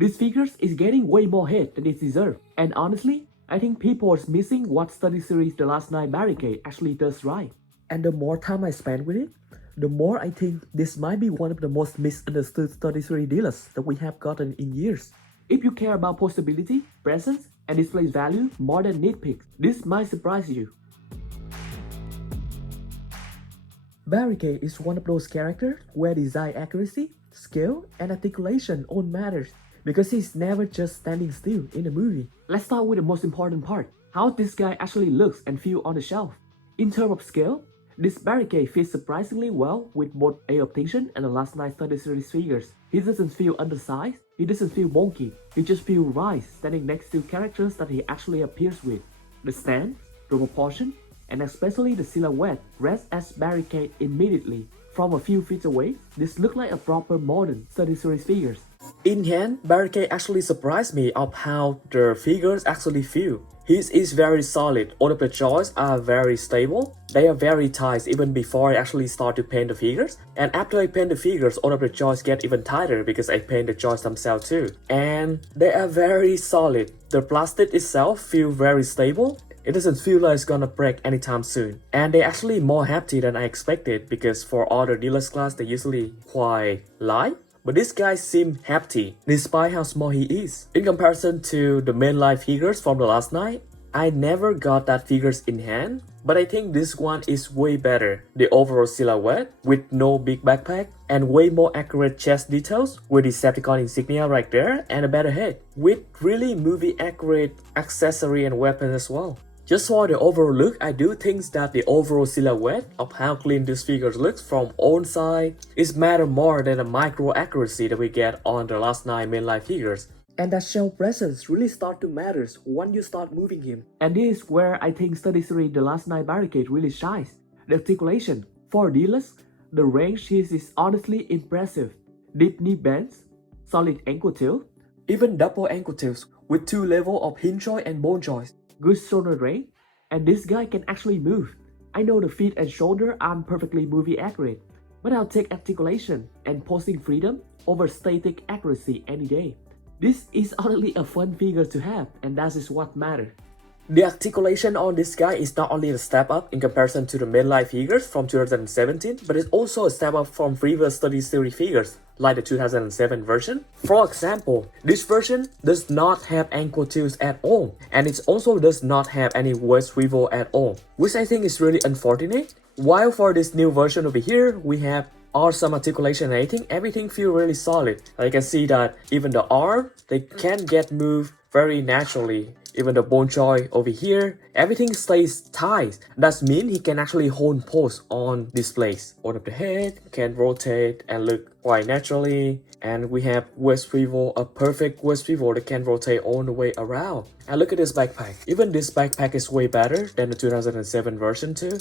This figure is getting way more hate than it deserves, and honestly, I think people are missing what Study Series The Last Night Barricade actually does right. And the more time I spend with it, the more I think this might be one of the most misunderstood Study Series dealers that we have gotten in years. If you care about poseability, presence, and display value more than nitpicks, this might surprise you. Barricade is one of those characters where design accuracy, scale, and articulation all matters, because he's never just standing still in the movie. Let's start with the most important part, how this guy actually looks and feels on the shelf. In terms of scale, this Barricade fits surprisingly well with both Optimus and the Last Night Study Series figures. He doesn't feel undersized, he doesn't feel bulky, he just feels right standing next to characters that he actually appears with. The stance, the proportion, and especially the silhouette rests as Barricade immediately. From a few feet away, this looks like a proper modern Study Series figures. In hand, Barricade actually surprised me of how the figures actually feel. His is very solid, all of the joints are very stable, they are very tight even before I actually start to paint the figures. And after I paint the figures, all of the joints get even tighter because I paint the joints themselves too. And they are very solid. The plastic itself feels very stable. It doesn't feel like it's gonna break anytime soon. And they're actually more hefty than I expected, because for other deluxe class they're usually quite light. But this guy seems hefty, despite how small he is. In comparison to the mainline figures from the last night, I never got that figures in hand, but I think this one is way better. The overall silhouette, with no big backpack, and way more accurate chest details, with the Decepticon insignia right there, and a better head, with really movie accurate accessory and weapon as well. Just for the overall look, I do think that the overall silhouette of how clean this figure looks from on side is matter more than the micro accuracy that we get on the last 9 mainline figures. And that shell presence really start to matter when you start moving him. And this is where I think Study Series The Last Night Barricade really shines. The articulation. For dealers, the range is honestly impressive. Deep knee bends, solid ankle tilt, even double ankle tilts with 2 levels of hinge joint and bone joints. Good shoulder range, and this guy can actually move. I know the feet and shoulder aren't perfectly movie accurate, but I'll take articulation and posing freedom over static accuracy any day. This is honestly a fun figure to have, and that is what matters. The articulation on this guy is not only a step up in comparison to the mainline figures from 2017, but it's also a step up from previous Study Series figures, like the 2007 version. For example, this version does not have ankle tilts at all, and it also does not have any waist swivel at all, which I think is really unfortunate. While for this new version over here, we have awesome articulation, and I think everything feels really solid. You can see that even the arm, they can get moved very naturally. Even the bone joint over here, everything stays tight. That means he can actually hold pose on displays. All of the head can rotate and look quite naturally. And we have waist swivel, a perfect waist swivel that can rotate all the way around. And look at this backpack. Even this backpack is way better than the 2007 version too.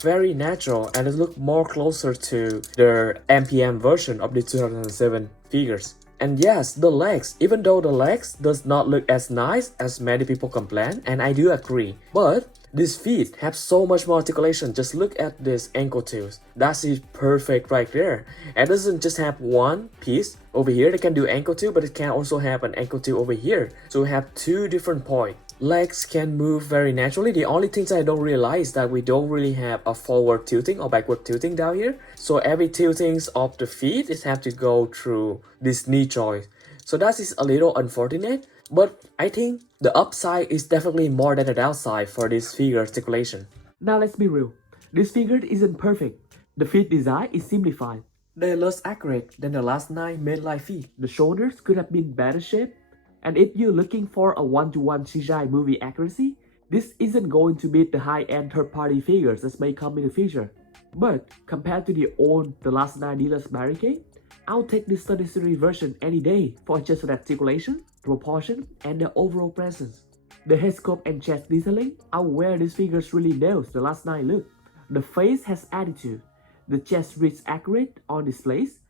Very natural, and it looks more closer to the MPM version of the 2007 figures. And yes, the legs, even though the legs does not look as nice as many people complain, and I do agree, but these feet have so much more articulation. Just look at this ankle tilts. That is perfect right there. And it doesn't just have one piece over here that can do ankle tilt, but it can also have an ankle tilt over here. So we have 2 different points. Legs can move very naturally. The only things I don't realize is that we don't really have a forward tilting or backward tilting down here. So every tilting of the feet is have to go through this knee joint. So that is a little unfortunate. But I think the upside is definitely more than the downside for this figure articulation. Now let's be real. This figure isn't perfect. The feet design is simplified. They're less accurate than the last 9 mainline feet. The shoulders could have been better shaped. And if you're looking for a one-to-one CGI movie accuracy, this isn't going to beat the high-end third-party figures that may come in the future. But compared to the old The Last Night Deluxe Barricade, I'll take this Study Series version any day for just the articulation, proportion, and the overall presence. The head sculpt and chest detailing are where these figures really nails the Last Night look. The face has attitude, the chest reads accurate on displays,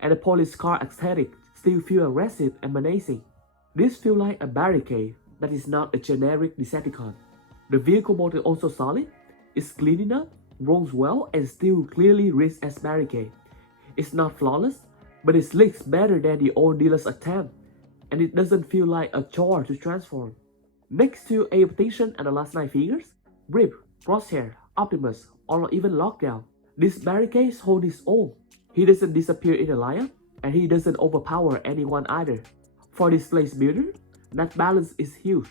and the police car aesthetic still feel aggressive and menacing. This feels like a Barricade that is not a generic Decepticon. The vehicle model is also solid, it's clean enough, rolls well, and still clearly reads as Barricade. It's not flawless, but it looks better than the old dealer's attempt. and it doesn't feel like a chore to transform. Next to adaptation and the last 9 figures, Rip, Crosshair, Optimus, or even Lockdown, this barricade holds its own. He doesn't disappear in the lineup, and he doesn't overpower anyone either. For this place builder, that balance is huge.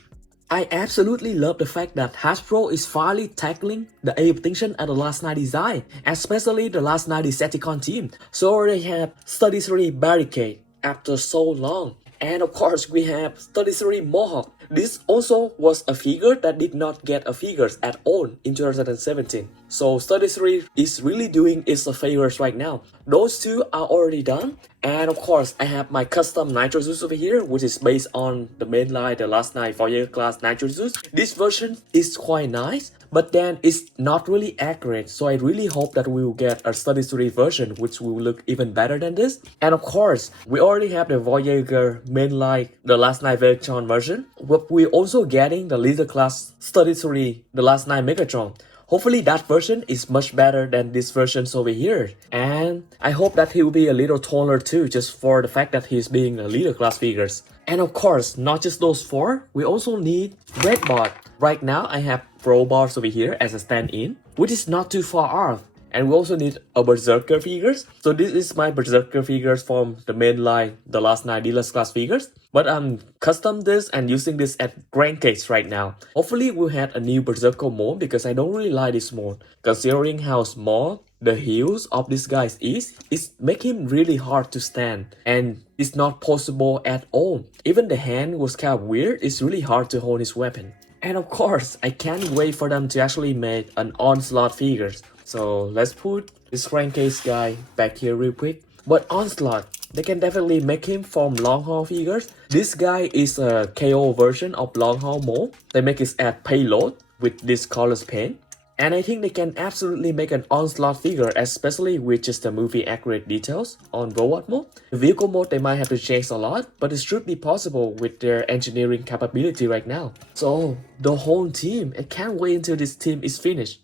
I absolutely love the fact that Hasbro is finally tackling the adaptation and the last 9 design, especially the last 9 Decepticon team, so they have 33 Barricade after so long. And of course, we have 33 Mohawk. This also was a figure that did not get a figures at all in 2017. So 33 is really doing its favors right now. Those two are already done. And of course, I have my custom Nitro Zeus over here, which is based on the main line, the last 9 Voyager class Nitro Zeus. This version is quite nice, but then it's not really accurate. So I really hope that we will get a 33 version, which will look even better than this. And of course, we already have the Voyager main line, the last 9 Megatron version. But we're also getting the leader class 33, the last 9 Megatron. Hopefully that version is much better than this version over here. And I hope that he will be a little taller too, just for the fact that he's being a leader class figures. And of course, not just those 4, we also need Red Bot. Right now, I have Robots over here as a stand-in, which is not too far off. And we also need a Berserker figures. So this is my Berserker figures from the main line, the last 9 Deluxe class figures. But I'm custom this and using this at Grand Case right now. Hopefully we'll have a new Berserker mode because I don't really like this mode. Considering how small the heels of this guy is, it makes him really hard to stand. And it's not possible at all. Even the hand was kind of weird. It's really hard to hold his weapon. And of course, I can't wait for them to actually make an Onslaught figures. So let's put this crankcase guy back here real quick. But Onslaught, they can definitely make him from long haul figures. This guy is a KO version of long haul mold. They make it at payload with this colorless paint. And I think they can absolutely make an Onslaught figure, especially with just the movie accurate details on robot mode. The vehicle mode they might have to change a lot, but it should be possible with their engineering capability right now. So the whole team, I can't wait until this team is finished.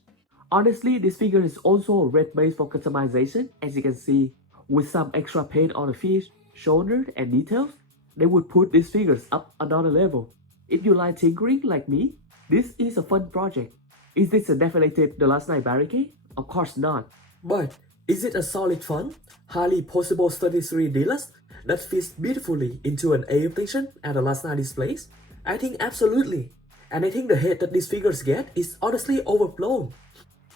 Honestly, this figure is also red base for customization, as you can see. With some extra paint on the fish, shoulder and details, they would put these figures up another level. If you like tinkering like me, this is a fun project. Is this a definitive The Last 9 Barricade? Of course not. But is it a solid fun, highly possible 33 Deluxe that fits beautifully into an adaptation at The Last 9 displays? I think absolutely. And I think the hate that these figures get is honestly overblown.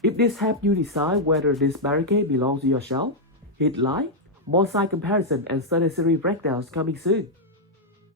If this helped you decide whether this barricade belongs to your shelf, hit like, more side comparison and 33 breakdowns coming soon.